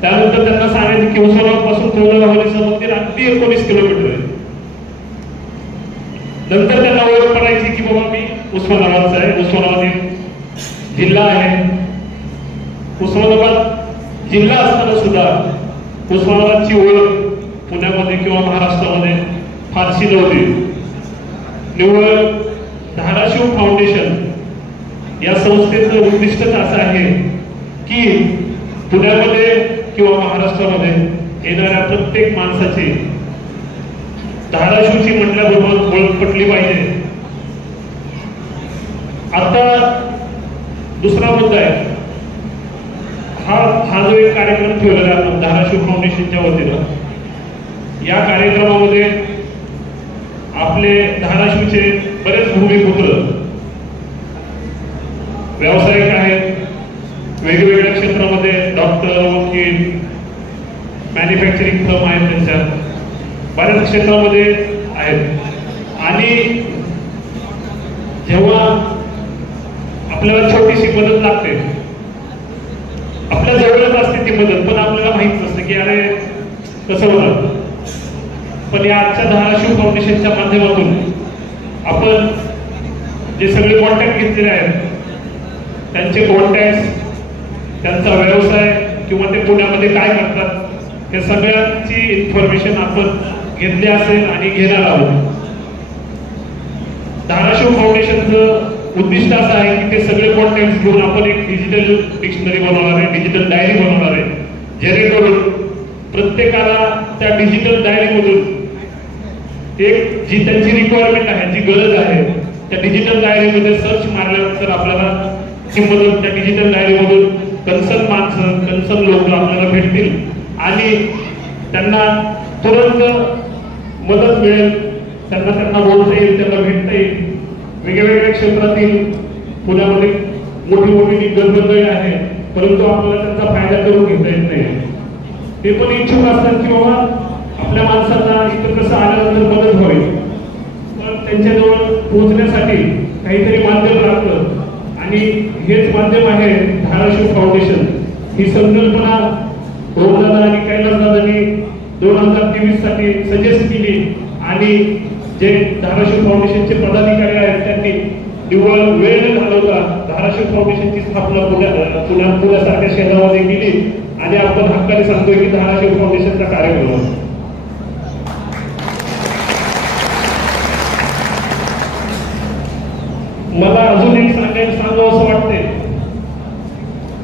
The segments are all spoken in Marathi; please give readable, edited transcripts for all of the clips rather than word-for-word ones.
त्यानंतर त्यांना सांगायचं की उस्मानाबादपासून कोल्हापूरचं मंदिर अगदी 19 किलोमीटर आहे. नंतर त्यांना ओळख पडायची की बाबा मी उस्मानाबादचा आहे, उस्मानाबाद एक जिल्हा आहे. उस्मानाबाद जिल्हा असताना सुद्धा उस्मानाबादची ओळख पुण्यामध्ये किंवा महाराष्ट्रामध्ये फारशी नव्हती. निव्वळ धाराशिव फाउंडेशन या संस्थेचं उद्दिष्टच असं आहे की पुण्यामध्ये किंवा महाराष्ट्रामध्ये येणाऱ्या प्रत्येक माणसाची धाराशिवची म्हटल्याबरोबर ओळख पटली पाहिजे. आता दुसरा मुद्दा आहे, हा जो एक कार्यक्रम ठेवलेला आहे धाराशिव फाउंडेशनच्या वतीनं, या कार्यक्रमामध्ये आपले धाराशिवचे बरेच भूमिपुत्र व्यावसायिक आहेत, वेगवेगळ्या क्षेत्रामध्ये डॉक्टर, वकील, मॅन्युफॅक्चरिंग फर्म आहेत, त्यांच्या बऱ्याच क्षेत्रामध्ये आहेत. आणि जेव्हा आपल्याला छोटीशी मदत लागते, आपल्या जवळच असते ती मदत, पण आपल्याला माहित नसतं की अरे कसं होणार. पण या आजच्या धाराशिव फाउंडेशनच्या माध्यमातून आपण जे सगळे कॉन्टॅक्ट घेतलेले आहेत, त्यांचे कॉन्टॅक्ट, त्यांचा व्यवसाय किंवा ते पुण्यामध्ये काय करतात, या सगळ्यांची इन्फॉर्मेशन आपण घेतली असेल आणि घेणार आहोत. धाराशिव फाउंडेशनचं उद्दिष्ट असं आहे की ते सगळे कॉन्टॅक्ट घेऊन आपण एक डिजिटल डिक्शनरी बनवणार आहे, डिजिटल डायरी बनवणार आहे, जेणेकरून प्रत्येकाला त्या डिजिटल डायरीमधून एक जी त्यांची रिक्वायरमेंट आहे, जी गरज आहे, त्या डिजिटल डायरीमध्ये सर्च मारल्यानंतर आपल्याला ती मदत त्या डिजिटल डायरीमधून कन्सर्न माणसं, कन्सर्न लोक आपल्याला भेटतील आणि त्यांना तुरंत मदत मिळेल, त्यांना बोलता येईल, त्यांना भेटता येईल. वेगवेगळ्या क्षेत्रातील पुण्यामध्ये मोठी मोठी दिग्गज मंडळी आहे, परंतु आपल्याला त्यांचा फायदा करून घेता येत नाही. ते पण इच्छुक असतात की बाबा आपल्या माणसांना इथं कसं आल्यानंतर मदत व्हावी, पण त्यांच्याजवळ पोहोचण्यासाठी काहीतरी माध्यम लागतं आणि हेच माध्यम आहे धाराशिव फाउंडेशन. ही संकल्पना रोहनदादा आणि कैलासदादांनी 2023 साठी सजेस्ट केली आणि जे धाराशिव फाउंडेशनचे पदाधिकारी आहेत त्यांनी निव्वळ वेळ न घालवता धाराशिव फाउंडेशनची स्थापना पुण्यासारख्या शहरामध्ये केली आणि आपण हक्काने सांगतोय की धाराशिव फाउंडेशनचा कार्यक्रम. मला अजून एक सांगावं असं वाटते,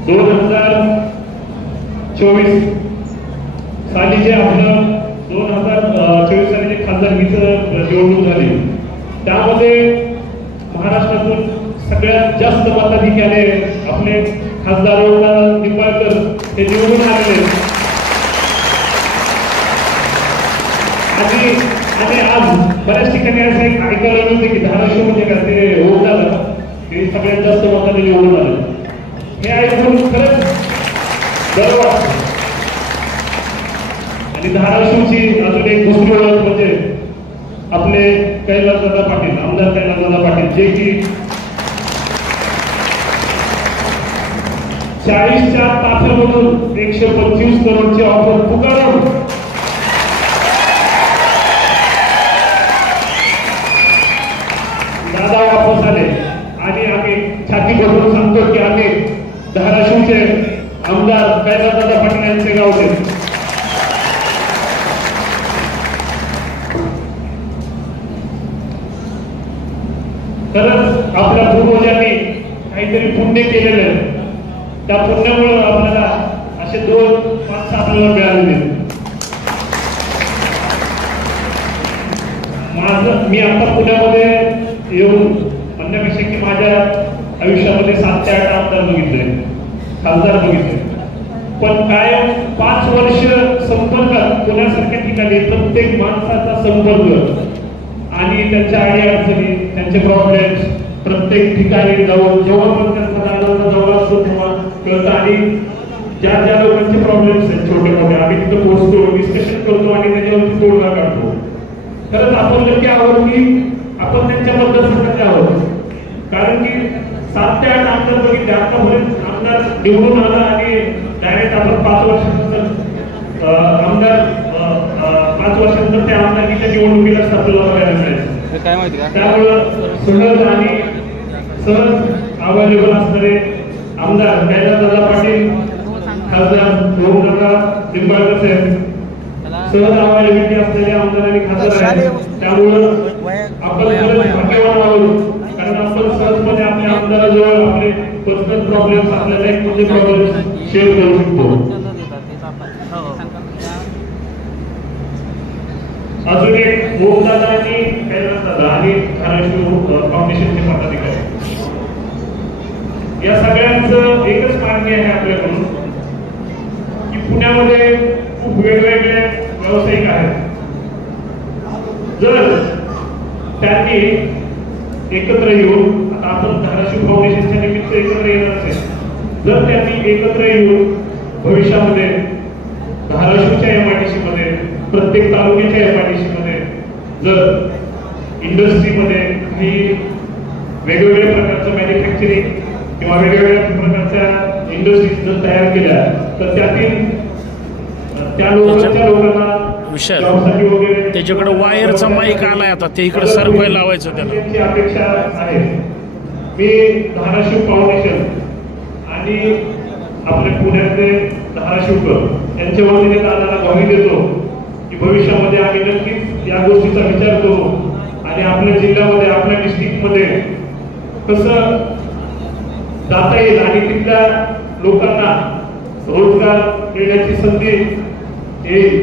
2024 साली जे आपलं 2024 साली जे खासदारकीचं निवडणूक झाली, त्यामध्ये महाराष्ट्रातून सगळ्यात जास्त मताधिक्याने आपले खासदार निंबाळकर हे निवडून आलेले. आणि आज बऱ्याच ठिकाणी असं एक ऐकायला मिळते की धाराशिव म्हणजे काय ते ओळखलं हे सगळ्यात जास्त मताने निवडून आले. हे ऐकून खरंच बरं वाटतं. आणि धाराशिवची अजून एक दुसरी ओळख म्हणजे आपले कैलासदादा पाटील, आमदार कैलासदादा पाटील, जे की 40च्या ताफ्यामधून 125 करोडची ऑफर पुकारून दादा वापस आले आणि आम्ही छाती बसून सांगतो की आम्ही धाराशिवचे आमदार कैलासदादा पाटील यांचे गावचे. खरंच आपल्या पूर्वजांनी काहीतरी पुण्य केलेलं आहे, त्या पुण्यामुळे आपल्याला असे 2-5 आपल्याला मिळालेले. मी आता पुण्यामध्ये येऊन म्हणण्यापेक्षा की माझ्या आयुष्यामध्ये 7 ते 8 आमदार बघितले, खासदार बघितले, पण काय 5 वर्ष संपर्कात पुण्यासारख्या ठिकाणी प्रत्येक माणसाचा संपर्क आणि त्यांच्या अडीअडचणी, त्यांचे प्रॉब्लेम्स प्रत्येक ठिकाणी जाऊन जेव्हा पण त्यांचा दादाचा दौरा असतो तेव्हा कळतं आणि ज्या लोकांचे प्रॉब्लेम्स आहेत छोटे मोठे आम्ही तिथं पोहोचतो, डिस्कशन करतो आणि त्याच्यावरती तोडगा काढतो. खरंच आपण नक्की आहोत की आपण त्यांच्याबद्दल सांगत आहोत, कारण की 7 ते 8 आमदार बघितले, आतापर्यंत आमदार निवडून आला आणि डायरेक्ट आपण 5 वर्षानंतर आमदार 5 वर्षानंतर त्या आमदारकीच्या निवडणुकीला आपल्याला बघायला मिळायचं. काय माहिती का त्यामुळं सहज आणि सहज अवेलेबल असणारे आमदार कैलासदादा पाटील, खासदार ओमदादा निंबाळकर साहेब सहज अवेलेबिलिटी असलेले आमदार आणि खासदार आहेत. त्यामुळं आपण खरंच भाग्यवान आहोत, कारण आपण सहजपणे आपल्या आमदाराजवळ आपले पर्सनल प्रॉब्लेम्स आपल्याला एक म्हणजे प्रॉब्लेम शेअर करू शकतो. अजून एक ओमदादा आणि कैलासदादा आणि धाराशिव फाउंडेशनचे पदाधिकारी, या सगळ्यांचं एकच मागणी आहे आपल्याकडून की पुण्यामध्ये खूप वेगवेगळे व्यावसायिक आहेत. जर त्यांनी एकत्र येऊन, आता आपण धाराशिव फाउंडेशनच्या निमित्त एकत्र येणार असेल, जर त्यांनी एकत्र येऊन भविष्यामध्ये धाराशिवच्या MIDC मध्ये, प्रत्येक तालुक्याच्या MIDC मध्ये जर इंडस्ट्रीमध्ये काही वेगवेगळ्या प्रकारचं मॅन्युफॅक्चरिंग किंवा वेगवेगळ्या प्रकारच्या इंडस्ट्रीज जर तयार केल्या तर त्यातील त्या लोकांना विशाल त्याच्याकडे वायरचा माईक आलाय, आता ते इकडे सर्व लावायचं त्याला. अपेक्षा आहे. मी धाराशिव फाउंडेशन आणि आपले पुण्यातले धाराशिवकर यांच्या वतीने दादाला ग्वाही देतो की भविष्यामध्ये आम्ही नक्कीच या गोष्टीचा विचार करू आणि आपल्या जिल्ह्यामध्ये, आपल्या डिस्ट्रिक्टमध्ये कसं जाता येईल आणि तिथल्या लोकांना रोजगार मिळण्याची संधी येईल.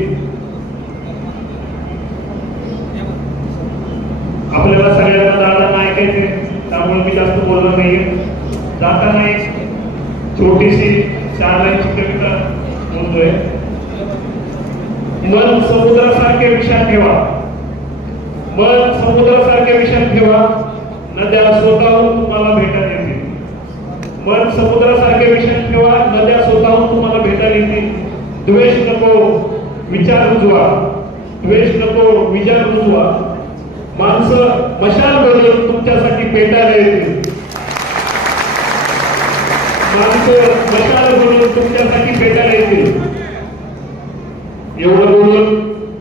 आपल्याला सगळ्यांना दादांना ऐकायचे, त्यामुळे मी जास्त बोलणार नाही. जाताना एक छोटीशी 4 लाईनची कविता बोलतोय. मन समुद्रासारखे विशाल ठेवा, मन समुद्रासारखे विशाल ठेवा, नद्या स्वतःहून तुम्हाला भेटायला येतील. मन समुद्रासारखे विशाल ठेवा, नद्या स्वतःहून तुम्हाला भेटायला येतील. द्वेष नको विचार रुजवा, द्वेष नको विचार रुजवा, माणसं मशाल बनून तुमच्यासाठी पेटायला येतील. माणसं मशाल बनून तुमच्यासाठी पेटायला येतील. एवढं बोलून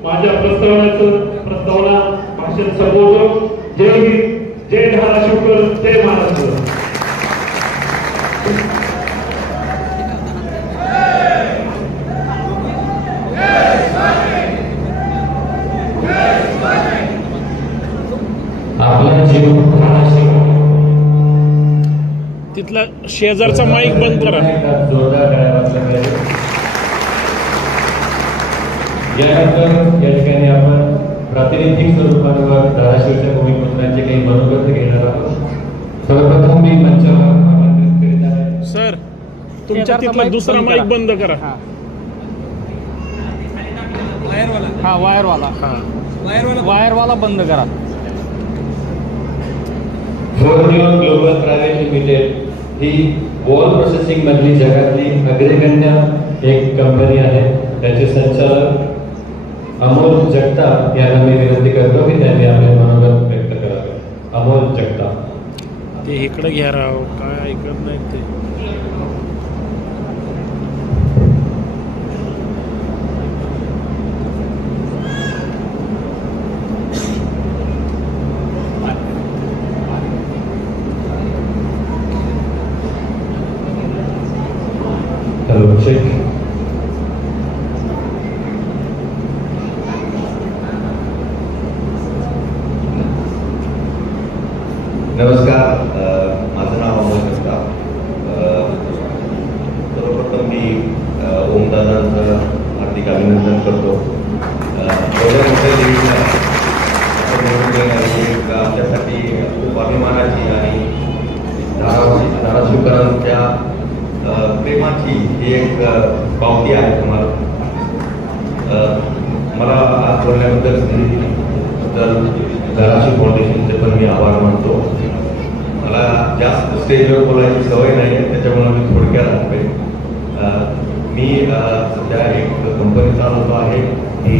माझ्या प्रस्तावना भाषण संपवतो. जय हिंद, जय धाराशिवकर, जय महाराष्ट्र. तिथला शेजारचा माईक बंद करा. यानंतर या ठिकाणी आपण प्रातिनिधिक स्वरूपावर धाराशिवच्या भूमिपुत्रांचे काही मनोगत घेणार आहोत. सर्वप्रथम मी मंचावर आमंत्रित करीत आहे. सर, तुमच्या तिथला दुसरा माईक बंद करा. वायरवाला बंद करा. फोरन्यून ग्लोबल प्रायव्हेट लिमिटेड ही वॉल प्रोसेसिंग मधली जगातली अग्रगण्य एक कंपनी आहे. त्याचे संचालक अमोल जगताप यांना मी विनंती करतो की त्यांनी आपले मनोगत व्यक्त करावे. अमोल जगताप. ते इकडे घ्या राव, काय ऐकत नाही ते. Hello check. नमस्कार, माझं नाव अमोल जगताप. सर्वप्रथम मी ओमदादांचं हार्दिक अभिनंदन करतो. एवढ्या मोठ्या देवीला आमच्यासाठी खूप अभिमानाची आणि धाराशिवकरांच्या प्रेमाची ही एक पावती आहे तुम्हाला. मला आज बोलण्याबद्दल तर धाराशिव फाउंडेशनचे पण मी आभार मानतो. मला जास्त स्टेजवर बोलायची सवय नाही आहे, त्याच्यामुळे मी थोडक्यात सांगते. मी सध्या एक कंपनी चालवतो आहे की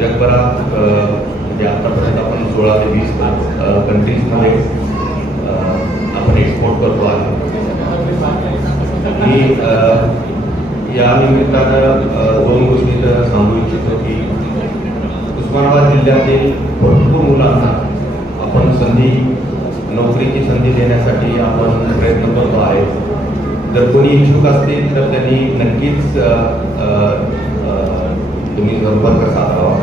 जगभरात म्हणजे आतापर्यंत आपण 16 ते 20 कंट्रीजमध्ये आपण एक्सपोर्ट करतो आहे. मी या निमित्तानं दोन गोष्टी तर सांगू इच्छितो की उस्मानाबाद जिल्ह्यातील भरपूर मुलांना आपण नोकरीची संधी देण्यासाठी आपण प्रयत्न करतो आहे. जर कोणी इच्छुक असतील तर त्यांनी नक्कीच तुम्ही संपर्क साधावा.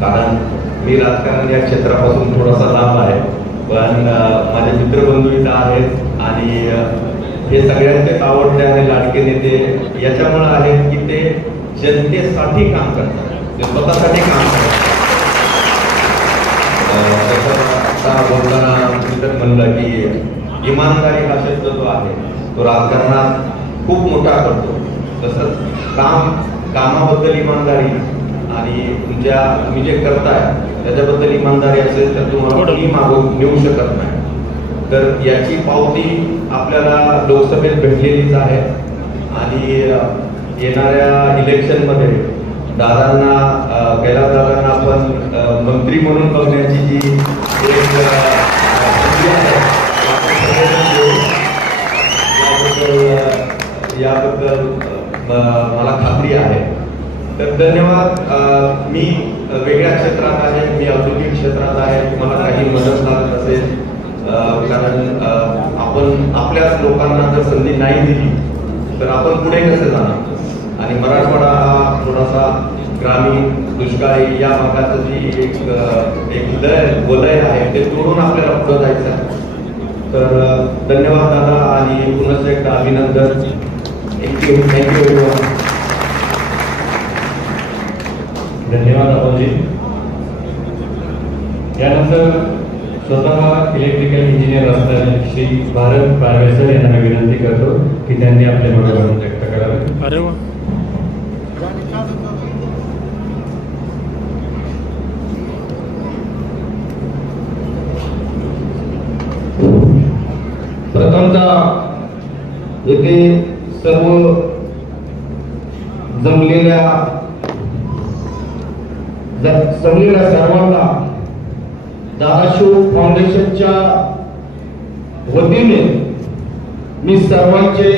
कारण मी राजकारण या क्षेत्रापासून थोडासा लांब आहे, पण माझे मित्रबंधू इथं आहेत आणि हे सगळ्यांचेच आवडते आणि लाडके नेते याच्यामुळे आहेत की ते जनतेसाठी काम करतात, ते स्वतःसाठी काम करतात. आता बोलताना मी तर म्हणलं की इमानदारी हा शब्द जो आहे तो राजकारणात खूप मोठा करतो. तसंच कामाबद्दल इमानदारी आणि तुम्ही जे करताय त्याच्याबद्दल इमानदारी असेल तर तुम्हाला कोणी मागून नेऊ शकत नाही. तर याची पावती आपल्याला लोकसभेत भेटलेलीच आहे आणि येणाऱ्या इलेक्शनमध्ये कैलास दादांना आपण मंत्री म्हणून बघण्याची जी एक संधी आहे याबद्दल मला खात्री आहे. तर धन्यवाद. मी वेगळ्या क्षेत्रात आहे, मी औद्योगिक क्षेत्रात आहे. तुम्हाला काही मदत लागत असेल कारण आपण आपल्याच लोकांना जर संधी नाही दिली तर आपण पुढे कसे जाणार. आणि मराठवाडा हा थोडासा ग्रामीण दुष्काळी या भागाचं जी एक वलय आहे ते तोडून आपल्याला पुढे जायचं आहे. तर धन्यवाद दादा आणि पुन्हा एकदा अभिनंदन. Thank you everyone. धन्यवाद अमोलजी. यानंतर स्वतः इलेक्ट्रिकल इंजिनियर असणारे श्री भारत पारवेसर यांना मी विनंती करतो की त्यांनी आपले मनोगत व्यक्त करावे. अरे वा. प्रथमतः येथे सर्व जमलेल्या सर्वांना धाराशिव फाउंडेशनच्या वतीने मी सर्वांचे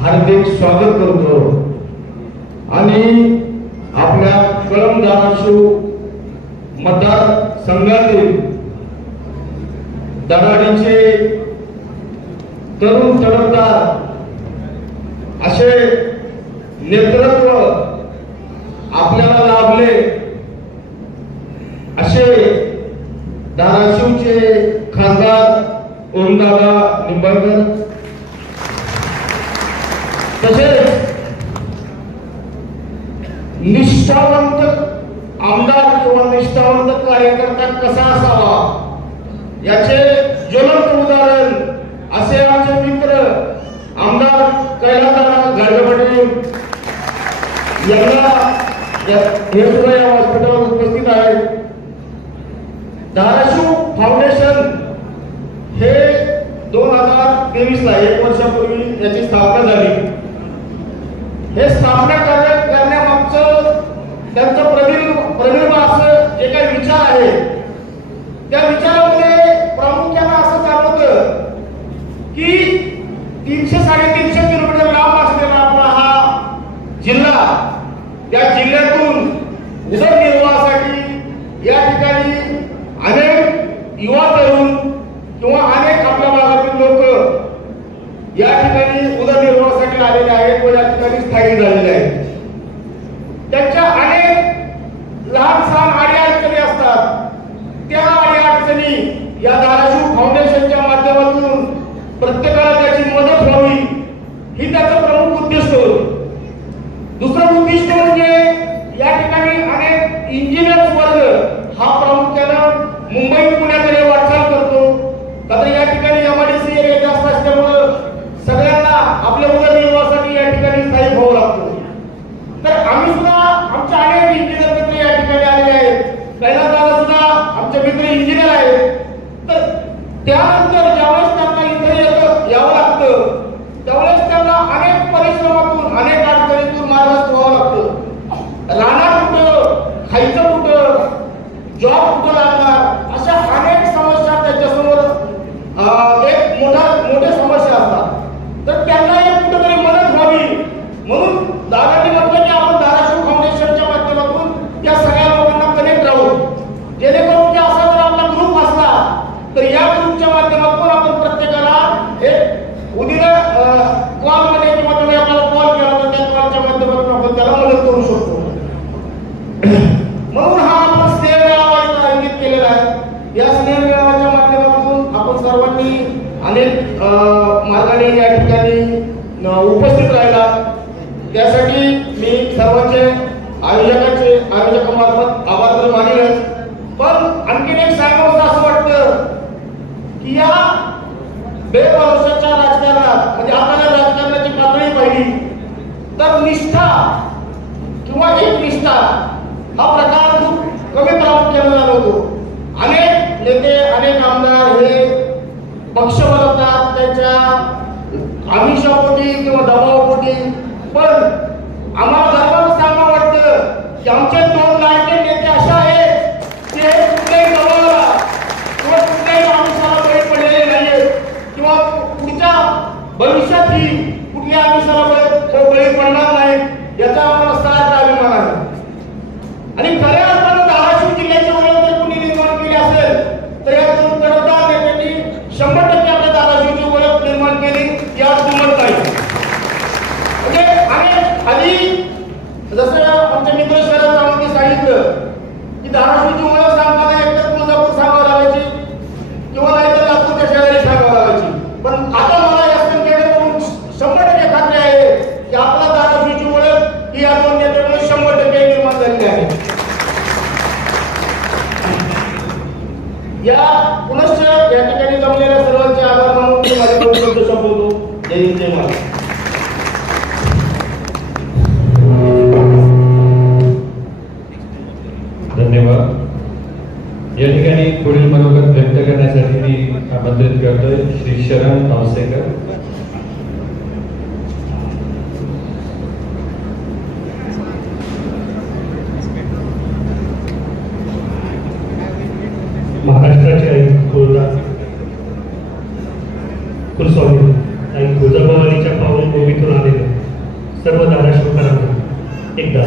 हार्दिक स्वागत करतो आणि आपल्या कळंब धाराशिव मतदारसंघातील दराडीचे तरुण तडफदार असे नेतृत्व आपल्याला लाभले असे धाराशिवचे खासदार ओमदादा निंबाळकर तसेच निष्ठावंत आमदार किंवा निष्ठावंत कार्यकर्ता कसा असावा याचे ज्वलंत उदाहरण असे आमचे मित्र आमदार कैलासदादा गाडगे पाटील यांना हे सुद्धा या हॉस्पिटलवर उपस्थित आहेत. धाराशिव फाउंडेशन हे 2023 ला 1 वर्षापूर्वी याची स्थापना झाली. हे स्थापना करण्यामागचं त्यांचं प्रगल्भ असं जे काही विचार आहे त्या विचारामध्ये प्रामुख्याने असं जाणवतं की 300-350 किलोमीटर लांब असलेला आपला हा जिल्हा, त्या जिल्ह्यातून उदरनिर्वाहासाठी या ठिकाणी अनेक युवा तरुण किंवा अनेक आपल्या भागातील लोक या ठिकाणी उदरनिर्वाहासाठी आलेले आहेत व या ठिकाणी स्थायिक झालेले आहेत. त्यांच्या अनेक लहान सहान अडीअडचणी असतात. त्या अडीअडचणी या धाराशिव फाउंडेशनच्या माध्यमातून प्रत्येकाला त्याची मदत व्हावी ही त्याचं प्रमुख उद्दिष्ट होतं. दुसरं उद्दिष्ट म्हणजे या ठिकाणी अनेक इंजिनियर्स वर्ग हा प्रामुख्यानं मुंबई पुण्याकडे वाटचाल करतो. कारण या ठिकाणी एमआयडीसी एरिया जास्त असल्यामुळं सगळ्यांना आपल्या उदरनिर्वाहासाठी या ठिकाणी स्थायिक व्हावं लागतं. तर आम्ही सुद्धा आमचे अनेक इंजिनियर मित्र या ठिकाणी आलेले आहेत. कैलासदादा सुद्धा आमचे मित्र इंजिनियर आहेत. तर त्यानंतर ज्यावेळेस त्यांना इथे यावं लागतं त्यावेळेस त्यांना अनेक परिश्रमातून अनेक अडचणीतून मार्गस्थ व्हावं लागतं. राहणार कुठं, खायचं कुठं, जॉब कुठं लागणार अशा अनेक समस्या त्यांच्यासमोर एक मोठ्या समस्या असतात. तर त्यांना एक कुठेतरी मदत व्हावी म्हणून दादांनी म्हटलं की आपण धाराशिव फाउंडेशनच्या माध्यमातून या सगळ्या लोकांना कनेक्ट राहू, जेणेकरून की असा जर आपला ग्रुप असला तर या ग्रुपच्या माध्यमातून आपण प्रत्येकाला एक उद्या कॉलमध्ये किंवा तुम्ही आपल्याला कॉल केला तर त्या कॉलच्या माध्यमातून आपण त्याला मदत करू शकतो. म्हणून हा आपण स्नेह मेळावा इथं आयोजित केलेला आहे. या स्नेह मेळाव्याच्या माध्यमातून आपण सर्वांनी अनेक मार्गाने या ठिकाणी उपस्थित राहिला. त्यासाठी मी सर्वांचे आयोजकांमार्फत आभार तर मानेलच, पण आणखीन एक सांगावं असं वाटतं की या बेभरोशाच्या राजकारणात म्हणजे आपल्याला राजकारणाची पातळी पाहिली तर निष्ठा किंवा एकनिष्ठा हा प्रकार खूप कमी प्रामुख्याने झाला होतो. अनेक नेते अनेक आमदार हे पक्ष बनवतात त्यांच्या आमिषापोटी किंवा दबावापोटी, पण आम्हाला गर्वानं सांगावं वाटतं की आमचे 2 लाडके नेते असे आहेत ते कुठल्याही दबावाला किंवा कुठल्याही आमिषाला बळी पडलेले नाहीत किंवा पुढच्या भविष्यातही कुठल्या आमिषाला बळी पडणार नाहीत याचा आम्हाला सार्थ अभिमान आहे. आणि खऱ्या अर्थानं धाराशिव जिल्ह्याची ओळख जर कुणी निर्माण केली असेल तर या 2 तडफदार नेत्यांनी 100% आपल्या धाराशिवची ओळख निर्माण केली यात दुमत नाही. म्हणजे अनेक आधी जसं आमच्या मित्र शरद सावंतने सांगितलं की धाराशिवची ओळख सांगताना एकतर तुळजापूर सांगावं लागायची किंवा नाहीतर लातूरच्या शेजारी सांगावं लागायची, पण आता मला या संख्येकडून 100% खात्री आहे की आपल्या धाराशिवची ओळख ही या 2 नेत्यांमुळे 100% निर्माण झालेली आहे. या पुनश्च या ठिकाणी जमलेल्या सर्वांचे आभार मानून मी माझे 2 शब्द संपवतो. जय हिंद जय महाराष्ट्र. धन्यवाद. या ठिकाणी पुढील मनोगत व्यक्त करण्यासाठी मी आमंत्रित करतोय श्री शरण नवसेकर. महाराष्ट्राचे आई कुलस्वामी आणि तुळजाभवानीच्या पावनभूमीतून आलेले सर्व धाराशिवकरांना एकदा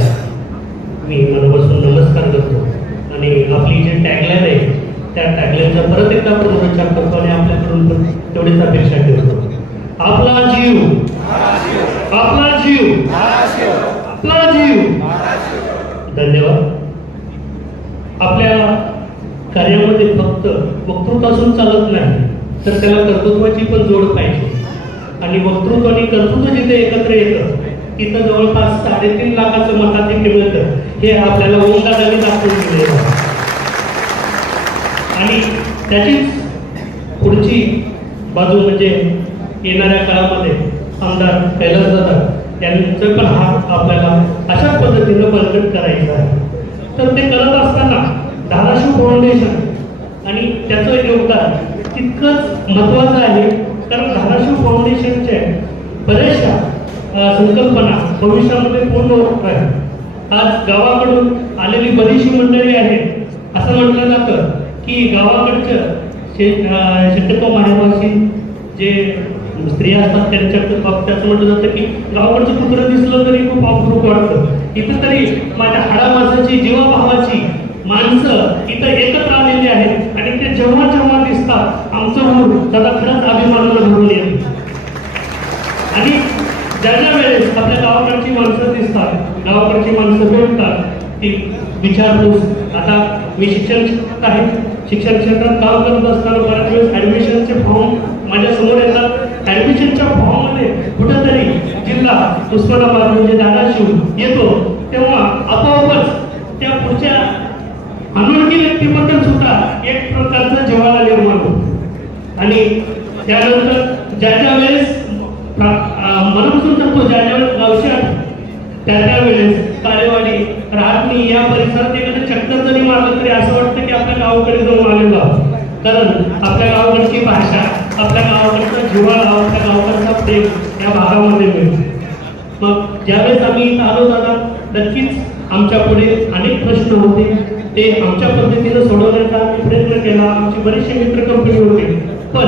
मी मनापासून नमस्कार करतो आणि आपली जी टॅगलाईन आहे त्या टॅगलाईनचा परत एकदा पुनरुच्चार करतो आणि आपल्याकडून पण तेवढीच अपेक्षा ठेवतो. आपला जीव, आपला जीव, आपला जीव. धन्यवाद. आपल्या कार्यामध्ये फक्त वक्तृत्व असून चालत नाही तर त्याला कर्तृत्वाची पण जोड पाहिजे आणि वक्तृत्व आणि कर्तृत्व जिथे एकत्र येतं तिथं जवळपास 3.5 लाखाचं मताधिक्य मिळतं हे आपल्याला ओमदादांनी दाखवून दिलेलं आहे. आणि त्याचीच पुढची बाजू म्हणजे येणाऱ्या काळामध्ये आमदार कैलासदादा यांचं पण हात आपल्याला अशाच पद्धतीनं बळकट करायचं आहे. तर ते करत असताना धाराशिव फाउंडेशन आणि त्याचं योगदान तितकंच महत्त्वाचं आहे, कारण धाराशिव फाउंडेशनच्या बऱ्याचशा संकल्पना भविष्यामध्ये पूर्ण होत आहेत. आज गावाकडून आलेली बरीचशी मंडळी आहेत. असं म्हटलं जातं की गावाकडचं शक्यतो मानवाशी जे स्त्रिया असतात त्यांच्याकडे त्याचं म्हटलं जातं की गावाकडचं कुत्रं दिसलं तरी खूप अप्रूप वाटतं. इथं तरी माझ्या हाडामासाची जीवाभावाची माणसं इथं एकत्र आलेली आहेत आणि ते जेव्हा जेव्हा दिसतात आमचं मूळ त्याला खरंच अभिमानाला भरून येतं. आणि ज्या वेळेस आपल्या गावाकडची माणसं दिसतात, गावाकडची माणसं भेटतात, ती विचारपूस. आता मी शिक्षण क्षेत्रात आहे, शिक्षण क्षेत्रात काम करत असताना बऱ्याच वेळेस ऍडमिशनचे फॉर्म माझ्या समोर येतात. ऍडमिशनच्या फॉर्ममध्ये कुठेतरी जिल्हा उस्मानाबाद म्हणजे धाराशिव येतो तेव्हा आपोआपच त्या पुढच्या अनोळखी व्यक्तीबद्दल सुद्धा एक प्रकारचा जिव्हाळा निर्माण होतो. आणि त्यानंतर ज्या वेळेस मनापासून करतो, ज्या वेळेस गावशात त्या वेळेस काळेवाडी राहतनी या परिसरात एखादं चक्कर जरी मारलं तरी असं वाटतं की आपल्या गावाकडे जाऊन आलेलो आहोत. कारण आपल्या गावाकडची भाषा, आपल्या गावाकडचा जिव्हाळा, आपल्या गावाकडचा प्रेम या भागामध्ये मिळतो. मग ज्यावेळेस आम्ही इथं आलो दादा, नक्कीच आमच्या पुढे अनेक प्रश्न होते, ते आमच्या पद्धतीनं सोडवण्याचा आम्ही प्रयत्न केला. आमची बरेचसे मित्र कंपनी होते, पण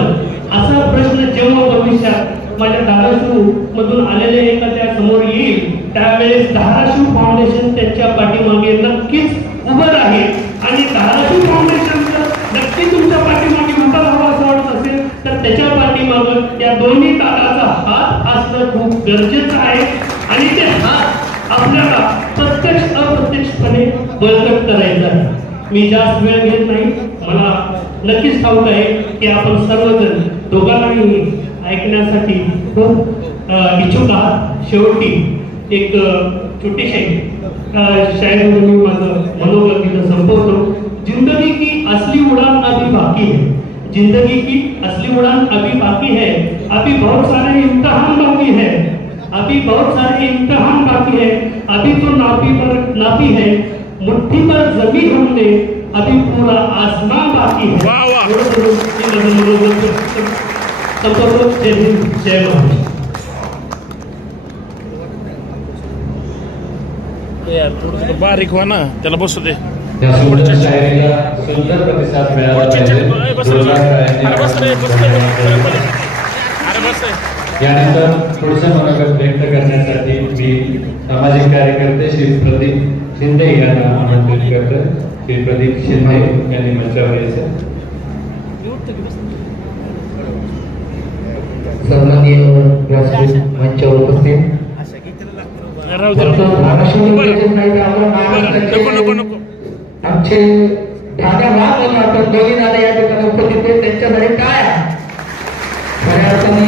असा प्रश्न जेव्हा भविष्यात माझ्या धाराशिव मधून आलेले एखाद्या समोर येईल त्यावेळेस त्यावेळेस धाराशिव फाउंडेशन त्यांच्या पाठीमागे नक्कीच उभं राहील आणि धाराशिव फाउंडेशनचं नक्की तुमच्या पाठीमागे उभं राहावं असं वाटत असेल तर त्याच्या पाठीमागं या दोन्ही दादाचा हात असणं खूप गरजेचं आहे आणि ते हात आपल्याला प्रत्यक्ष अप्रत्यक्षपणे बळकट करायचा आहे. मी जास्त वेळ घेत नाही. मला नक्कीच ठाऊक आहे की आपण सर्वजण दोघांनाही ऐकण्यासाठी खूप इच्छुक आहात. शेवटी एक छोटीशी शायद मी माझं मनोबल तिथं संपवतो. जिंदगी की असली उड़ान अभी बाकी है, जिंदगी की असली उड़ान अभी बाकी है, अभी बहुत सारे इम्तिहान बाकी है, अभी बहुत सारे इम्तिहान बाकी है, अभी तो नापी है, मुट्ठी पर जमी हमने, अभी पूरा आसमान बाकी है. वाह, वाह. संपवतो. जय हिंद, जय महाराष्ट्र. थोडं बारीक व्हा ना, त्याला बसू दे. या सुंदर शायरीला सुंदर प्रतिसाद मिळाला यानंतर पुढचं मनोगत व्यक्त करण्यासाठी मी सामाजिक कार्यकर्ते श्री प्रदीप शिंदे यांना आमंत्रित करतो. श्री प्रदीप शिंदे यांनी मंचावर यायचं. सन्माननीय व्यासपीठ मंचावर उपस्थित राहू दे. नको नको. आमचे ठाण्या भाग म्हणून आपण दोन्ही दादा या ठिकाणी उपस्थित आहेत. त्यांच्याकडे काय खऱ्या अर्थाने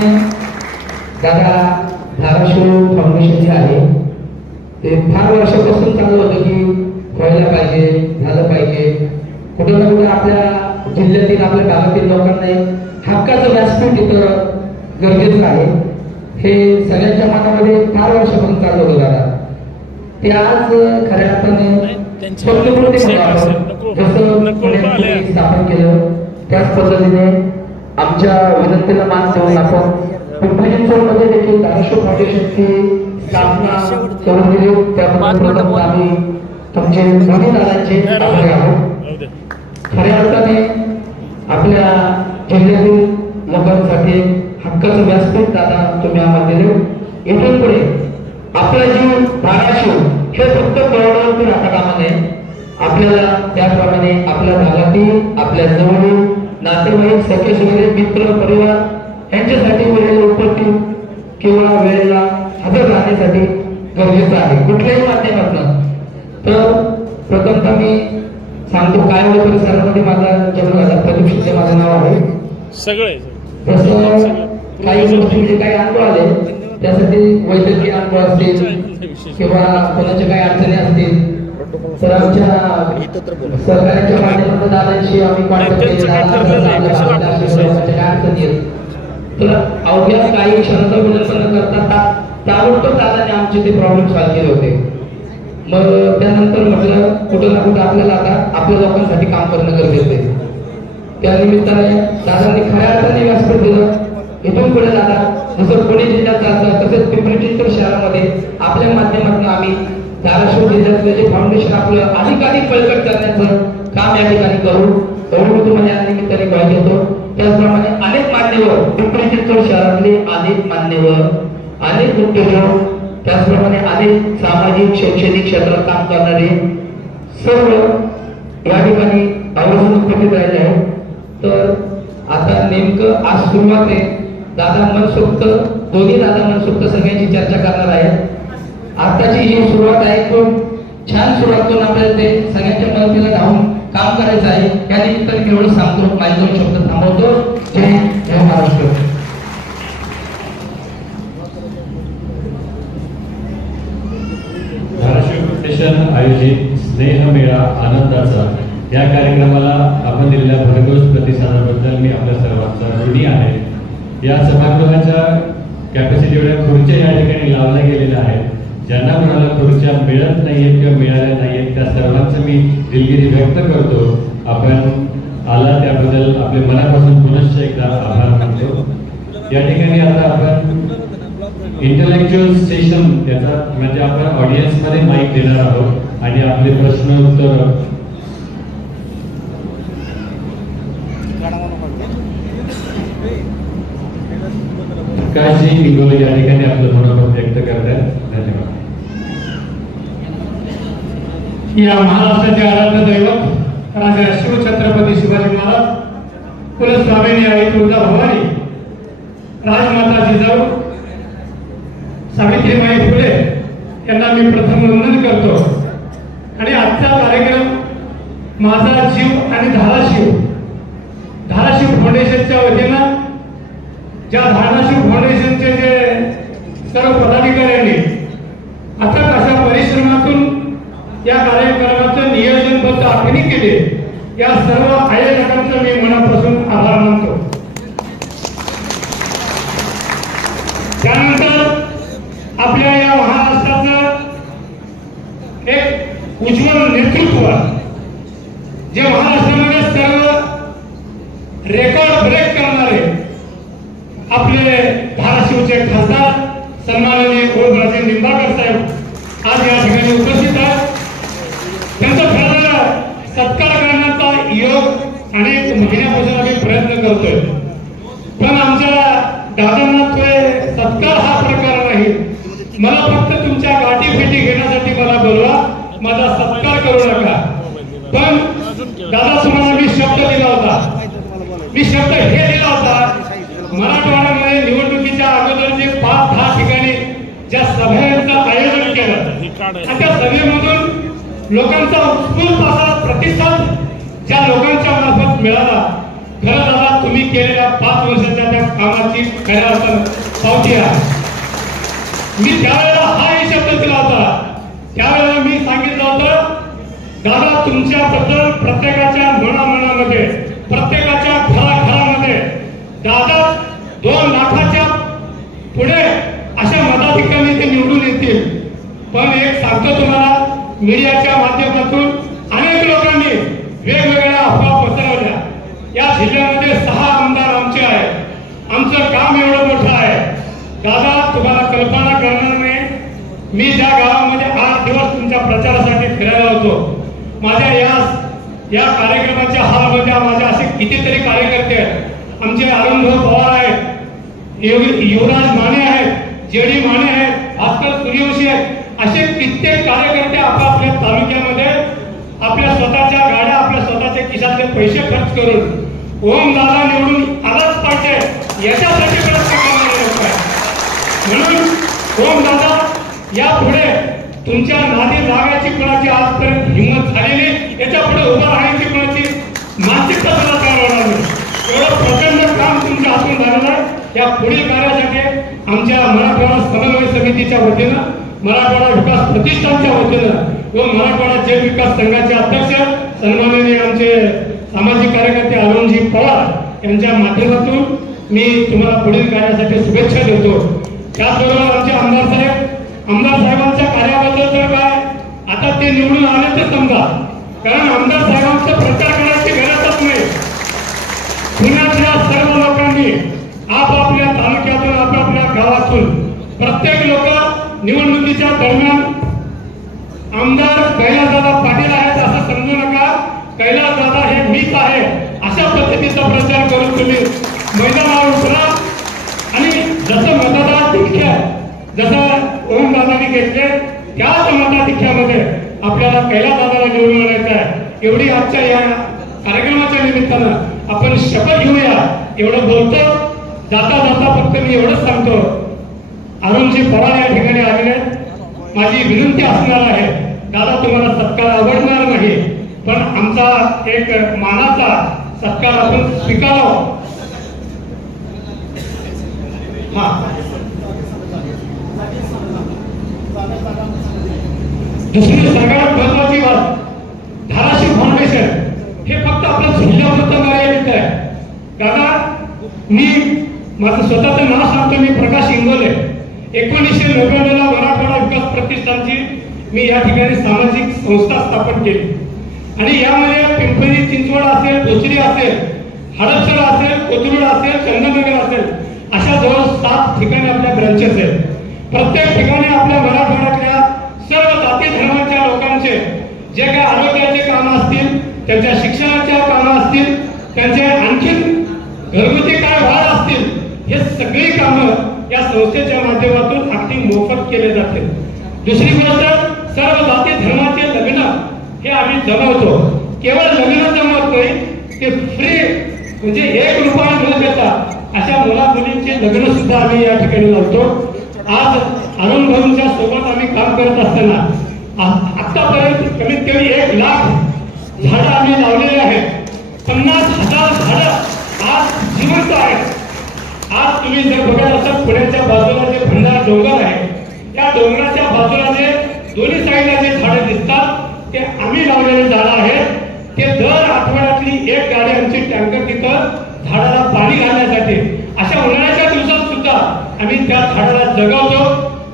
दादा धाराशिव फाउंडेशन जे आहे ते फार वर्षापासून चालू होतं की व्हायला पाहिजे, झालं पाहिजे. कुठं ना कुठं आपल्या जिल्ह्यातील आपल्या भागातील लोकांना हक्काचं व्यासपीठ इथं गरजेचं आहे. हे सगळ्यांच्या मनामध्ये फार वर्षापासून चालू होतं दादा. ते आज खऱ्या अर्थाने स्थापन केलं त्याच पद्धतीने आमच्या विनंतीला मान देऊन आपण पिंपरी चिंचवडमध्ये देखील धाराशिव फाउंडेशनची स्थापना करून दिली. त्याबद्दल आम्ही तुमचे दोन्ही दादांचे आभारी आहोत. खऱ्या अर्थाने आपल्या जिल्ह्यातील लोकांसाठी हक्काचं व्यासपीठ दादा तुम्ही आम्हाला दिलं. इथून पुढे आपला जीव धाराशिव हे फक्त कळवण्यावरती राहता कामा नये. आपल्याला त्याप्रमाणे आपल्या भागातील आपल्या जवळील नातेवाईक सखे वगैरे मित्र परिवार यांच्यासाठी वेळेला उपस्थित किंवा वेळेला हजर राहण्यासाठी गरजेचं आहे कुठल्याही माध्यमातून. तर प्रथमतः मी सांगतो काय होतं परिसरामध्ये माझा जन्म झाला. प्रदीप शिंदे माझं नाव आहे. सगळे तसं काही गोष्टी म्हणजे काही अनुभव आले त्यासाठी वैद्यकीय अनुभव असतील किंवा कोणाच्या काही अडचणी असतील तर आमच्या सहकार्याच्या माध्यमातून दादांशी आम्ही कॉन्टॅक्ट केलेला अडचणी आहेत. तर अवघ्या काही क्षणाचा विलंब न करता ताबडतोब दादाने आमचे ते प्रॉब्लेम सॉल्व्ह केले होते. मग त्यानंतर म्हटलं कुठं ना कुठं आपल्याला आता आपल्या लोकांसाठी काम करणं गरजेचं आहे. त्या निमित्ताने दादांनी खऱ्या अर्थाने व्यासपीठ दिलं. इथून पुढे दादा जसं पुणे जिल्ह्यात जातं तसेच पिंपरी चिंचवड शहरामध्ये आपल्या माध्यमातून आम्ही धाराशिव जिल्ह्यातलं जे फाउंडेशन आपलं अधिकाधिक बळकट करण्याचं काम या ठिकाणी करू. एवढं मी तुम्हाला या निमित्ताने ग्वाही देतो. त्याचप्रमाणे अनेक मान्यवर पिंपरी चिंचवड शहरातले अनेक मान्यवर अनेक उद्योजक त्याचप्रमाणे अनेक सामाजिक शैक्षणिक क्षेत्रात काम करणारे सर्व या ठिकाणी आवर्जून उपस्थित राहिले आहेत. तर आता नेमकं आज सुरुवात आहे. दादा मनसोक्त दोन्ही दादा मनसोक्त सगळ्यांची चर्चा करणार आहेत. आताची ही सुरुवात आहे खूप छान सुरुवात करून आपल्याला ते सगळ्यांच्या मदतीला धावून काम करायचं आहे. या निमित्ताने मी एवढं सांगतो माझे 2 शब्द थांबवतो. जय महाराष्ट्र. धाराशिव फाउंडेशन आयोजित स्नेहमेळा आनंदाचा या कार्यक्रमाला आपण दिलेल्या भरघोस प्रतिसादाबद्दल मी आपल्या सर्वांचा ऋणी आहे. या सभागृहाच्या कॅपॅसिटी एवढ्या खुर्च्या या ठिकाणी लावल्या गेलेल्या आहेत. ज्यांना कोणाला खुर्च्या मिळत नाहीयेत किंवा मिळाल्या नाहीयेत त्या सर्वांचं मी दिलगिरी व्यक्त करतो. आपण आला त्याबद्दल आपले मनापासून पुनश्च एकदा आभार मानतो. या ठिकाणी आता आपण इंटलेक्च्युअल सेशन त्याचा म्हणजे आपण ऑडियन्समध्ये माईक देणार आहोत आणि आपले प्रश्न उत्तर काळजी इंगोले या ठिकाणी आपलं मनोभाव व्यक्त करतात. धन्यवाद. या महाराष्ट्राचे आराध्य दैवत राजा शिवछत्रपती शिवाजी महाराज, कुलस्वामिनी आई तुळजाभवानी, राजमाता जिजाऊ, सावित्रीबाई फुले यांना मी प्रथम वंदन करतो. आणि आजचा कार्यक्रम माझा जीव आणि धाराशिव फाउंडेशनच्या वतीनं, ज्या धाराशिव फाउंडेशनचे जे सर्व पदाधिकाऱ्यांनी अथक अशा परिश्रमातून या कार्यक्रमाचं नियोजनबद्ध आखणी केले, या सर्व आयोजकांचा मी मनापासून आभार मानतो. त्यानंतर आपल्या या महाराष्ट्राचं एक उज्ज्वल नेतृत्व, जे महाराष्ट्रामध्ये सर्व रेकॉर्ड ब्रेक करणारे आपले धाराशिवचे खासदार सन्माननीय ओमराजे निंबाळकर साहेब आज या ठिकाणी उपस्थित आहेत. त्यांचा खरं सत्कार करण्याचा योग अनेक महिन्यापासून आम्ही प्रयत्न करतोय, पण आमच्या दादांना तो सत्कार हा प्रकार नाही. मला फक्त तुमच्या गाठी भेटी घेण्यासाठी मला बोलवा, माझा सत्कार करू नका. पण दादा तुम्हाला मी शब्द दिला होता, मी शब्द हे दिला होता, मराठवाड्यामध्ये निवडणुकीच्या अगोदर जे 5-10 ठिकाणी ज्या सभांचं आयोजन केलं, त्या सभेमधून लोकांचा उत्स्फूर्त असा प्रतिसाद ज्या लोकांच्या मार्फत मिळाला, खरं दादा तुम्ही केलेल्या 5 वर्षाच्या त्या कामाची खऱ्या अर्थानं पावती आहे. मी त्यावेळेला हाही शब्द दिला होता, त्यावेळेला मी सांगितलं होतं, दादा तुमच्याबद्दल प्रत्येकाच्या मनामध्ये, प्रत्येकाच्या घराघरामध्ये दादा 2 लाखाच्या पुढे अशा मताधिकांनी ते निवडून येतील. पण एक सांगतो तुम्हाला, मीडियाच्या माध्यमातून अनेक लोकांनी वेगवेगळ्या अफवा पसरवल्या. या जिल्ह्यामध्ये 6 आमदार आमचे आहेत, आमचं काम एवढं मोठं आहे. दादा तुम्हाला कल्पना करणार नाही, मी ज्या गावामध्ये 8 दिवस तुमच्या प्रचारासाठी फिरायला होतो, माझ्या या कार्यक्रमाच्या हॉलमध्ये माझे असे कितीतरी कार्यकर्ते आहेत. आमचे अरुणभाऊ पवार आहेत, युवराज माने आहेत, जेडी माने आहेत, भास्कर सूर्यवंशी आहेत, असे कित्येक कार्यकर्ते आपापल्या तालुक्यामध्ये आपल्या स्वतःच्या गाड्या, आपल्या स्वतःच्या खिशातले पैसे खर्च करून ओम दादा निवडून आलाच पाहिजे याच्यासाठी प्रयत्न करणारे लोक आहेत. म्हणून ओम दादा यापुढे तुमच्या नादी लागायची कोणाची आजपर्यंत हिंमत झालेली, याच्या पुढे उभं राहायची कोणाची मानसिकता सुद्धा तयार होणार नाही. एवढं प्रचंड काम तुमच्या हातून झालेलं आहे. या पुढील कार्यासाठी आमच्या मराठवाडा समन्वय समितीच्या वतीनं, मराठवाडा विकास प्रतिष्ठानच्या वतीनं व मराठवाडा जन विकास संघाचे अध्यक्ष सन्माननीय आमचे सामाजिक कार्यकर्ते अरुणजी पवार यांच्या माध्यमातून मी तुम्हाला पुढील कार्यासाठी शुभेच्छा देतो. त्याचबरोबर आमचे आमदार साहेबांच्या कार्याबद्दल तर काय, आता ते निवडून आले तर समजा, कारण आमदार साहेबांचा प्रचार करायची गरजच नाही. पुण्यातल्या सर्व लोकांनी आपापल्या तालुक्यातून, आपापल्या गावातून प्रत्येक लोक निवडणुकीच्या दरम्यान आमदार कैलासदादा पाटील आहेत असं समजू नका, कैलासदादा हे मीच आहे अशा पद्धतीचा प्रचार करून तुम्ही मैदानावर उतरा. आणि जसं मताधिक्य जसं ओम दादांनी घेतले, त्याच मताधिक्यामध्ये आपल्याला कैलासदादाला निवडून आणायचं आहे. एवढी आजच्या या कार्यक्रमाच्या निमित्तानं आपण शपथ घेऊया. एवढं बोलतो, जाता जाता फक्त मी एवढंच सांगतो, अरुणजी पवार या ठिकाणी आलेले, माझी विनंती असणार आहे, दादा तुम्हाला सत्कार आवडणार नाही, पण आमचा एक मानाचा सत्कार आपण स्वीकारावा. दुसरी सगळ्यात महत्वाची बात, धाराशिव फाउंडेशन हे फक्त आपल्या जिल्ह्यापुरतं मर्यादित आहे. दादा मी माझं स्वतःचं नाव सांगतो, मी प्रकाश इंगोले. 1999 ला मराठवाडा विकास प्रतिष्ठानची मी या ठिकाणी सामाजिक संस्था स्थापन केली आणि यामध्ये पिंपरी चिंचवड असेल, भोसरी असेल, हडपसर असेल, कोथरूड असेल, चंदननगर असेल, अशा जवळ 7 ठिकाणी आपल्या ब्रांचेस आहेत. प्रत्येक ठिकाणी आपल्या मराठवाड्यातल्या सर्व जाती धर्माच्या लोकांचे जे काही आरोग्याचे कामं असतील, त्यांच्या शिक्षणाच्या कामं असतील, त्यांचे आणखीन घरगुती काय वाढ असतील, हे सगळी कामं या संस्थेच्या माध्यमातून अगदी मोफत केले जाते. दुसरी गोष्ट, सर्व जाती धर्माचे लग्न जमवतो. केवळ लग्न जमवत नाही, ते फ्री म्हणजे 1 रुपया न देता अशा मुला मुलींचे लग्न सुद्धा आम्ही या ठिकाणी लावतो. आज अरुण भाऊंच्या सोबत आम्ही काम करत असताना आतापर्यंत कमीत कमी 1 लाख झाडं आम्ही लावलेले आहेत. 50,000 झाडं आज जिवंत आहेत. आज तुम्ही जर बघत असाल पुण्याच्या बाजूला जे भंडार डोंगर आहे, त्या डोंगराच्या बाजूला जे दोन्ही साईडला जे झाडं दिसतात ते आम्ही लावलेले झाडं आहेत. ते दर आठवड्यातली 1 गाडी आमची टँकर तिथं झाडाला पाणी घालण्यासाठी, अशा उन्हाळ्याच्या दिवसात सुद्धा आम्ही त्या झाडाला जगवतो.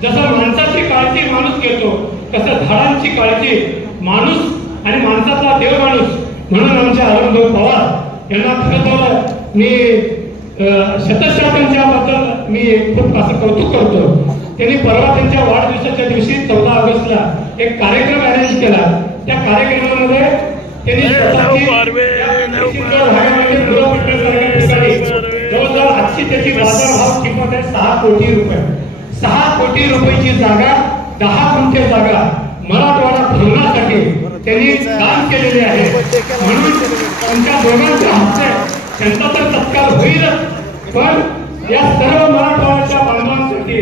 जसं माणसाची काळजी माणूस घेतो तसं झाडांची काळजी माणूस आणि माणसाचा देव माणूस म्हणून आमच्या अरुणभाऊ पवार यांना खरं तर मी शतशः त्यांच्याबद्दल मी खूप असं कौतुक करतो. त्यांनी परवा त्यांच्या वाढदिवसाच्या दिवशी 14 ऑगस्टला एक कार्यक्रम अरेंज केला. त्या कार्यक्रमामध्ये त्यांनी जवळजवळ आजची त्याची बाजारभाव किंमत आहे 6 कोटी रुपये. 6 कोटी रुपयाची जागा, 10 गुंठे जागा मराठवाडा फिरण्यासाठी त्यांनी दान केलेले आहे. म्हणून त्यांच्या दोघांचे हस्ते त्यांचा तर सत्कार होईलच, पण या सर्व मराठवाड्याच्या बांधवांसाठी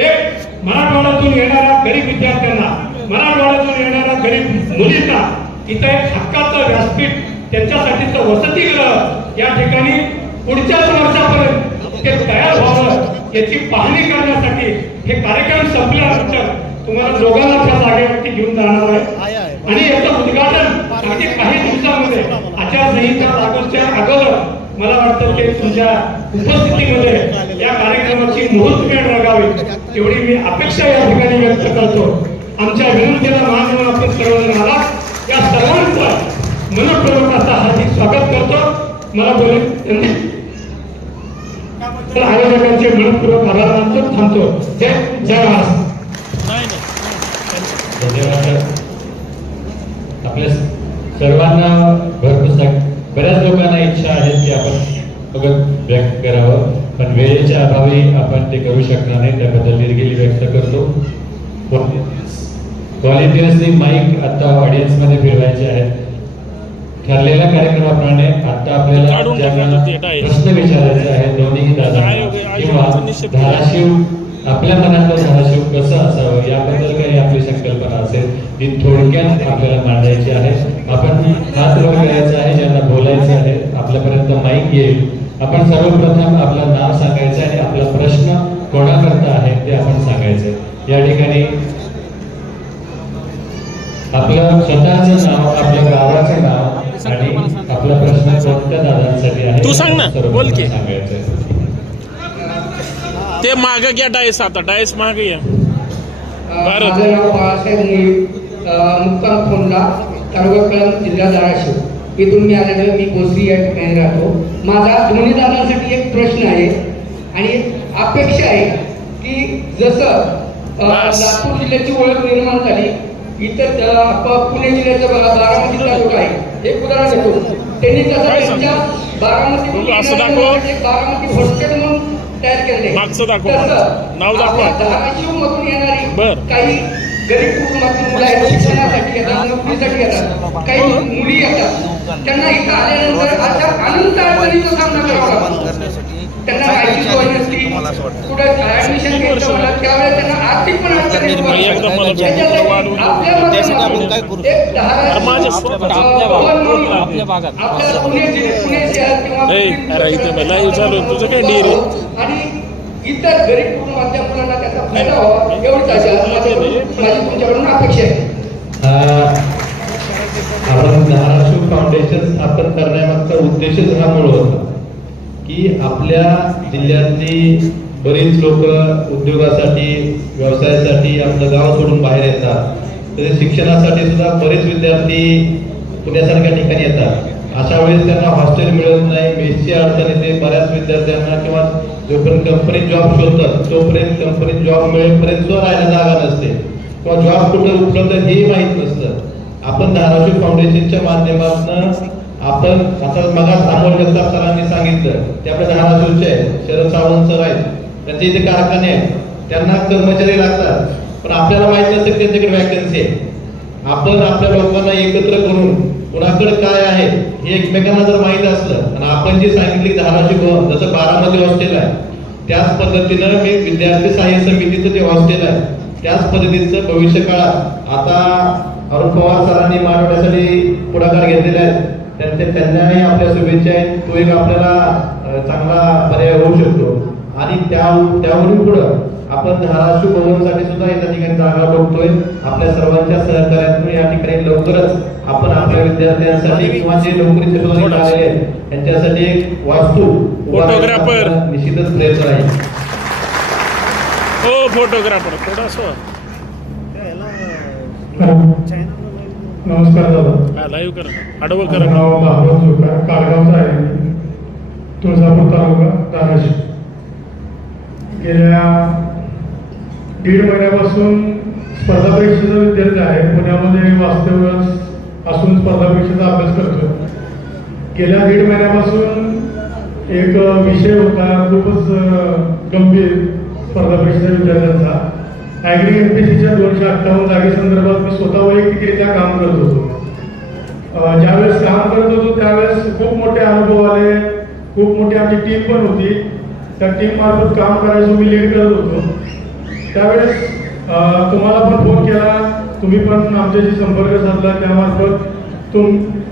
एक मराठवाड्यातून येणाऱ्या गरीब विद्यार्थ्यांना, मराठवाड्यातून येणाऱ्या गरीब मुलींना इथं एक हक्काचं व्यासपीठ, त्यांच्यासाठीचं वसतिगृह या ठिकाणी पुढच्याच वर्षापर्यंत ते तयार व्हावं याची पाहणी करण्यासाठी हे कार्यक्रम संपल्यानंतर तुम्हाला दोघांना त्या जागेवरती घेऊन जाणार आहे. आणि याचं उद्घाटन अगदी काही दिवसामध्ये आचारसंहिता लागूच्या अगोदर मला वाटतं की तुमच्या उपस्थितीमध्ये या कार्यक्रमाची मुहूर्तमेढ रंगावी एवढी मी अपेक्षा या ठिकाणी व्यक्त करतो. आमच्या विनंतीला मान देऊन आपण सर्वजण आला, या सर्वांचं मनपूर्वक असा हार्दिक स्वागत करतो. मला बोलून आयोजकांचे मनपूर्वक आभार मानतो. थांबतो. जय महाराष्ट्र. धन्यवाद. आपल्या सर्वांना बऱ्याच लोकांना इच्छा आहे की आपण व्यक्त करावं, पण वेळेच्या अभावी आपण ते करू शकणार नाही. त्याबद्दल निर्गेली व्यक्त करतो. व्हॉलेंटियर्सनी माईक आता ऑडियन्स मध्ये फिरवायचे आहेत. ठरलेल्या कार्यक्रमाप्रमाणे आता आपल्याला ज्यांना प्रश्न विचारायचे आहे दोन्ही दादा किंवा धाराशिव, आपल्या मनातलं धाराशिव कसं असावं याबद्दल काही आपली संकल्पना असेल ती थोडक्यात आपल्याला मांडायची आहे. आपण हात वर करायचा आहे, ज्यांना बोलायचं आहे आपल्यापर्यंत माईक येईल. आपण सर्वप्रथम आपलं नाव सांगायचं आणि आपला प्रश्न कोणाकरता आहे ते आपण सांगायचं. या ठिकाणी आपलं स्वतःचं नाव, आपल्या गावाचं नाव आणि आपला प्रश्न कोणत्या दादांसाठी आहे तू सांग ना, बोल की. सांगायचं. ते माग घ्या डायस, आता डायस माग या. माझं नाव बाळासाहेब मुळी, मुक्काम फोंडा, तालुका कळंब, जिल्हा धाराशिव. इथून मी आलेलो, मी भोसरी या ठिकाणी राहतो. माझा दोन्ही दादांसाठी एक प्रश्न आहे आणि अपेक्षा आहे की जसं लातूर जिल्ह्याची ओळख निर्माण झाली, इतर पुणे जिल्ह्याचा बारामती तालुका आहे, एक उदाहरण देतो. त्यांनी जसं त्यांच्या बारामती हॉस्टेल म्हणून तयार केले, मागचं दाखवा, नाव दाखवा. धाराशिव मधून येणारी बर काही गरीब कुटुंबातील मुलं आहेत, शिक्षणासाठी येतात, नोकरीसाठी येतात, काही मुली येतात. त्यांना इथं आल्यानंतर अशा अनंत अडचणीचा सामना करावा लागतो. त्यांना राहायची सोय नसली, कुठे ऍडमिशन घ्यायचं म्हणा त्यावेळेस त्यांना आर्थिक पण अडचणी आपल्या पुणे शहर किंवा तुझं काय डेअरी आणि इतर गरीब कुटुंबातल्या मुलांना त्याचा फायदा व्हावा एवढीच माझी तुमच्याकडून अपेक्षा आहे. आपण धाराशिव फाउंडेशन स्थापन करण्यामागचा उद्देशच हा मूळ होता की आपल्या जिल्ह्यातली बरीच लोक उद्योगासाठी, व्यवसायासाठी आपलं गाव सोडून बाहेर येतात. तसेच शिक्षणासाठी सुद्धा बरेच विद्यार्थी पुण्यासारख्या ठिकाणी येतात. अशा वेळेस त्यांना हॉस्टेल मिळत नाही, मेसची अडचण येते. बऱ्याच विद्यार्थ्यांना किंवा जोपर्यंत कंपनीत जॉब शोधतात तोपर्यंत कंपनीत जॉब मिळेपर्यंत सुद्धा राहायला जागा नसते किंवा जॉब कुठं उपलब्ध हे माहीत नसतं. आपण धाराशिव फाउंडेशनच्या माध्यमातून आपण आता मग अमोल जगताप सरांनी सांगितलं ते आपल्या धाराशिवचे आहेत, शरद सावंत सर आहेत, त्यांचे इथे कारखाने आहेत, त्यांना कर्मचारी लागतात, पण आपल्याला माहित नसेल त्यांच्याकडे वॅकन्सी आहे. आपण आपल्या लोकांना एकत्र करून कुणाकडे काय आहे हे एकमेकांना जर माहीत असलं आणि आपण जे सांगितले धाराशिव जसं बारामती हॉस्टेल आहे त्याच पद्धतीनं मी विद्यार्थी सहाय्य समितीचं जे हॉस्टेल आहे त्याच पद्धतीचं भविष्य काळात आता अरुण पवार सरांनी मांडवण्यासाठी पुढाकार घेतलेला आहे त्यांनाही आपल्या शुभेच्छा आहेत. तो एक आपल्याला चांगला पर्याय होऊ शकतो आणि त्यावरून पुढं आपण धाराशिव भवनसाठी सुद्धा या ठिकाणी जागा बघतोय. आपल्या सर्वांच्या सहकार्यातून या ठिकाणी लवकरच आपण आपल्या विद्यार्थ्यांसाठी किंवा जे नोकरीचे शोधून आलेले आहेत त्यांच्यासाठी एक वास्तू फोटोग्राफर निश्चितच प्रयत्न राहील. हो फोटोग्राफर थोडंसं नमस्कार दादा. लाईव्ह करा आडवं माझं करा. नाव भागवत जोकर, काळगावचा आहे मी. तुळजापूर तालुका धाराशिव. गेल्या 1.5 महिन्यापासून स्पर्धा परीक्षेचा विद्यार्थी आहे. पुण्यामध्ये वास्तव्य असून स्पर्धा परीक्षेचा अभ्यास करतो. गेल्या 1.5 महिन्यापासून एक विषय होता खूपच गंभीर स्पर्धा परीक्षेच्या विद्यार्थ्यांचा. ॲग्री एमपीसीच्या 258 जागेसंदर्भात मी स्वतः वैयक्तिकरित्या काम करत होतो. ज्यावेळेस काम करत होतो त्यावेळेस खूप मोठे अनुभव आले. खूप मोठी आमची टीम पण होती. त्या टीम मार्फत काम करायचो, मी लीड करत होतो. त्यावेळेस तुम्हाला पण फोन केला, तुम्ही पण आमच्याशी संपर्क साधला. त्यामार्फत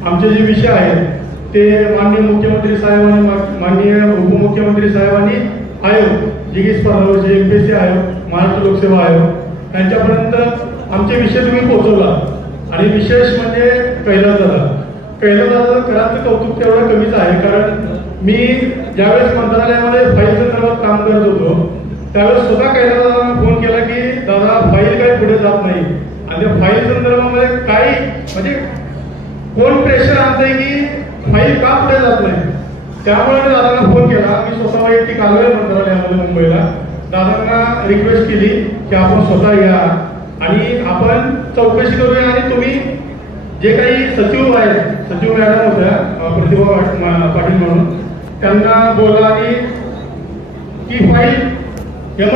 आमचे जे विषय आहेत ते माननीय मुख्यमंत्री साहेबांनी, माननीय उपमुख्यमंत्री साहेबांनी आयोग जे की स्पर्धा एमपीएससी आयोग, महाराष्ट्र लोकसेवा आयोग यांच्यापर्यंत आमचे विषय तुम्ही पोहोचवला. आणि विशेष म्हणजे कैलासदादा करांचं कौतुक तेवढं कमीच आहे. कारण मी ज्यावेळेस मंत्रालयामध्ये फाईल संदर्भात काम करत होतो त्यावेळेस स्वतः कैलासदादांना फोन केला की दादा फाईल काही पुढे जात नाही आणि त्या फाईल संदर्भामध्ये काही म्हणजे कोण प्रेशर आणतंय की फाईल का पुढे जात नाही. त्यामुळे मी दादांना फोन केला. मी स्वतः वैयक्तिक आलोय मंत्रालयामध्ये मुंबईला. दादांना रिक्वेस्ट केली की आपण स्वतः या आणि आपण चौकशी करूया आणि तुम्ही जे काही सचिव आहेत, सचिव मॅडम होत्या प्रतिभा पाटील म्हणून, त्यांना बोला आणि ही फाईल